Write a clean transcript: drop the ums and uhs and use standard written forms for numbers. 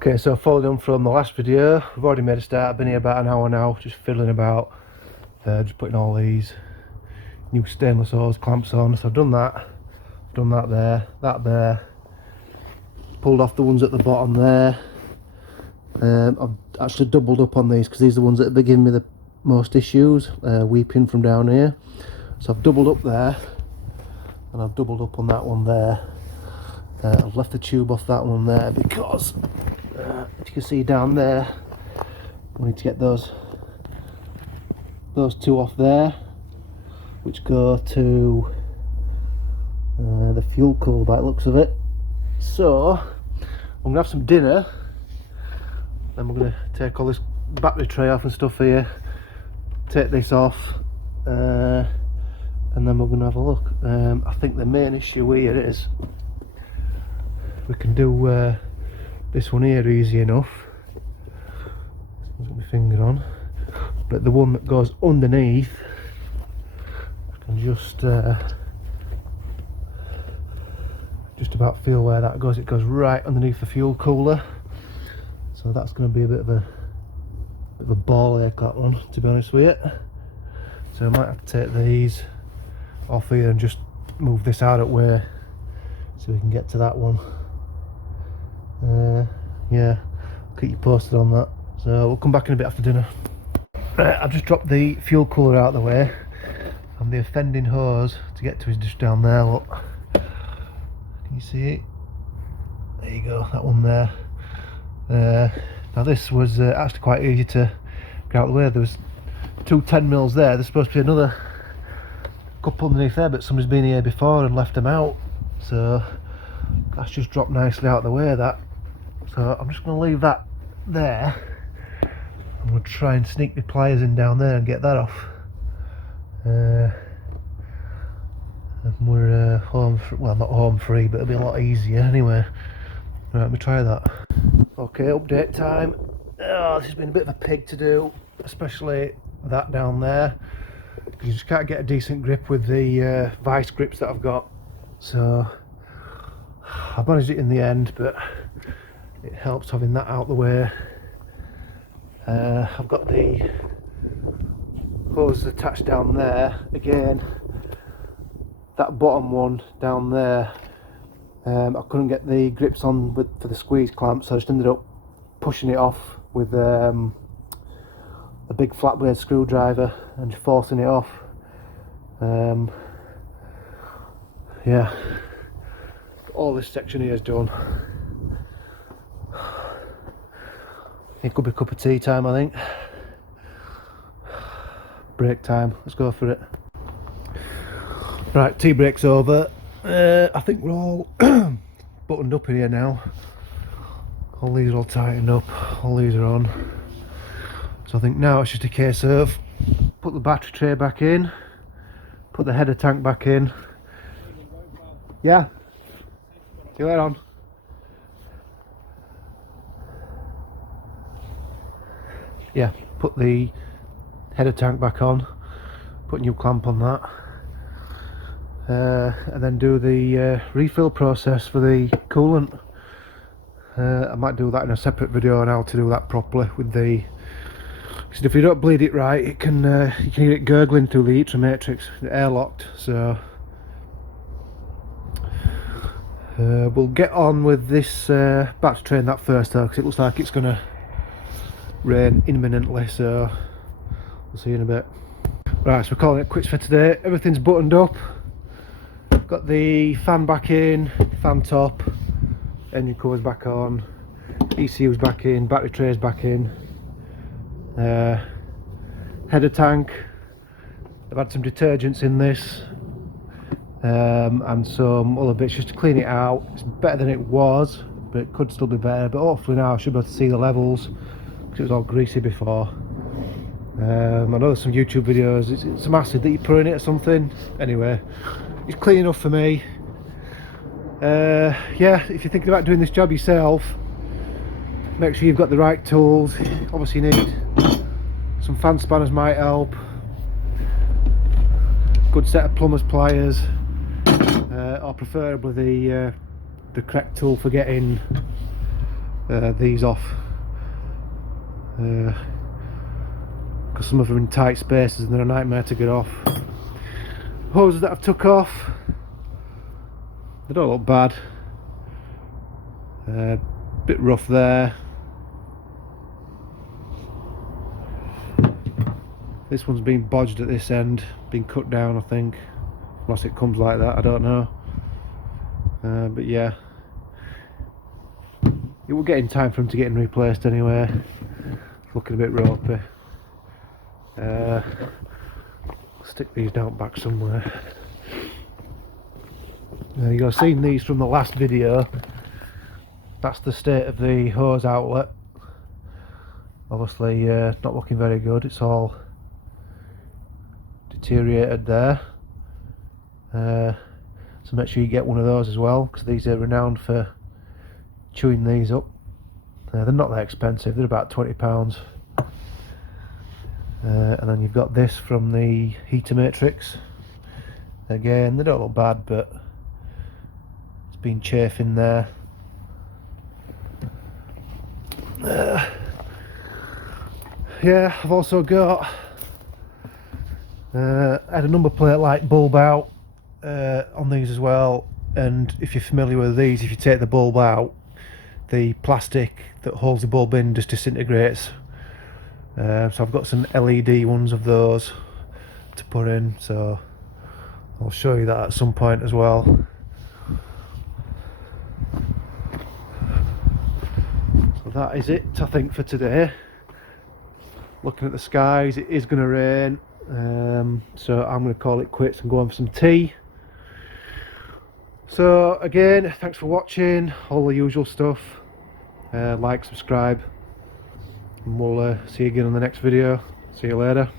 Okay, so following on from the last video, we've already made a start. I've been here about an hour now, just fiddling about, just putting all these new stainless hose clamps on. So I've done that there, that there, pulled off the ones at the bottom there. I've actually doubled up on these because these are the ones that have been giving me the most issues, weeping from down here. So I've doubled up there, and I've doubled up on that one there. I've left the tube off that one there because, as you can see down there, we need to get those two off there, which go to the fuel cooler by the looks of it. So I'm gonna have some dinner, then we're gonna take all this battery tray off and stuff here, take this off, and then we're gonna have a look. I think the main issue here is we can do this one here easy enough. Put my finger on, but the one that goes underneath, I can just about feel where that goes. It goes right underneath the fuel cooler, so that's going to be a bit of a ball ache, that one, to be honest with you. So I might have to take these off here and just move this out of the way so we can get to that one. Yeah, I'll keep you posted on that. So we'll come back in a bit after dinner. Right, I've just dropped the fuel cooler out of the way, and the offending hose to get to is just down there. Look, can you see it? There you go, that one there. Now this was actually quite easy to get out of the way. There was two 10mm there. There's supposed to be another couple underneath there, but somebody's been here before and left them out, so that's just dropped nicely out of the way, that. So I'm just going to leave that there. I'm going to try and sneak the pliers in down there and get that off. And we're home, well, not home free, but it'll be a lot easier anyway. Right, let me try that. Okay, update time. Oh, this has been a bit of a pig to do, especially that down there, because you just can't get a decent grip with the vice grips that I've got. So I managed it in the end, but it helps having that out the way. I've got the hose attached down there. Again, that bottom one down there, I couldn't get the grips on for the squeeze clamp, so I just ended up pushing it off with a big flat blade screwdriver and just forcing it off. Yeah, all this section here is done. It could be a cup of tea time, I think. Break time, let's go for it. Right, tea break's over. I think we're all buttoned up in here now. All these are all tightened up, all these are on. So I think now it's just a case of put the battery tray back in, put the header tank back in. Yeah, see you later on. Yeah, put the header tank back on, put a new clamp on that, and then do the refill process for the coolant. I might do that in a separate video on how to do that properly with the, because if you don't bleed it right, it can you can hear it gurgling through the heater matrix, the airlocked. So we'll get on with this battery tray that first though, because it looks like it's going to rain imminently, so we'll see you in a bit. Right, so we're calling it quits for today. Everything's buttoned up, got the fan back in, fan top, engine covers back on, ECU's back in, battery trays back in, header tank. I've had some detergents in this, and some other bits just to clean it out. It's better than it was, but it could still be better, but hopefully now I should be able to see the levels, because it was all greasy before. I know there's some YouTube videos, it's some acid that you put in it or something. Anyway, it's clean enough for me. Yeah, if you're thinking about doing this job yourself, make sure you've got the right tools. Obviously you need some fan spanners, might help, good set of plumber's pliers, or preferably the correct tool for getting these off, because some of them are in tight spaces and they're a nightmare to get off. Hoses that I've took off, they don't look bad. Bit rough there. This one's been bodged at this end, been cut down I think, unless it comes like that, I don't know. But yeah, it will get in time for them to get replaced anyway. It's looking a bit ropey. Stick these down back somewhere. You guys seen these from the last video. That's the state of the hose outlet. Obviously not looking very good, it's all deteriorated there. So make sure you get one of those as well, because these are renowned for chewing these up. They're not that expensive, they're about £20. And then you've got this from the heater matrix. Again, they don't look bad, but it's been chafing there. Yeah, I've also got had a number plate light bulb out on these as well, and if you're familiar with these, if you take the bulb out, the plastic that holds the bulb in just disintegrates. So I've got some LED ones of those to put in, so I'll show you that at some point as well. So that is it, I think, for today. Looking at the skies, it is going to rain, so I'm going to call it quits and go on for some tea. So again, thanks for watching, all the usual stuff. Like, subscribe, and we'll see you again on the next video. See you later.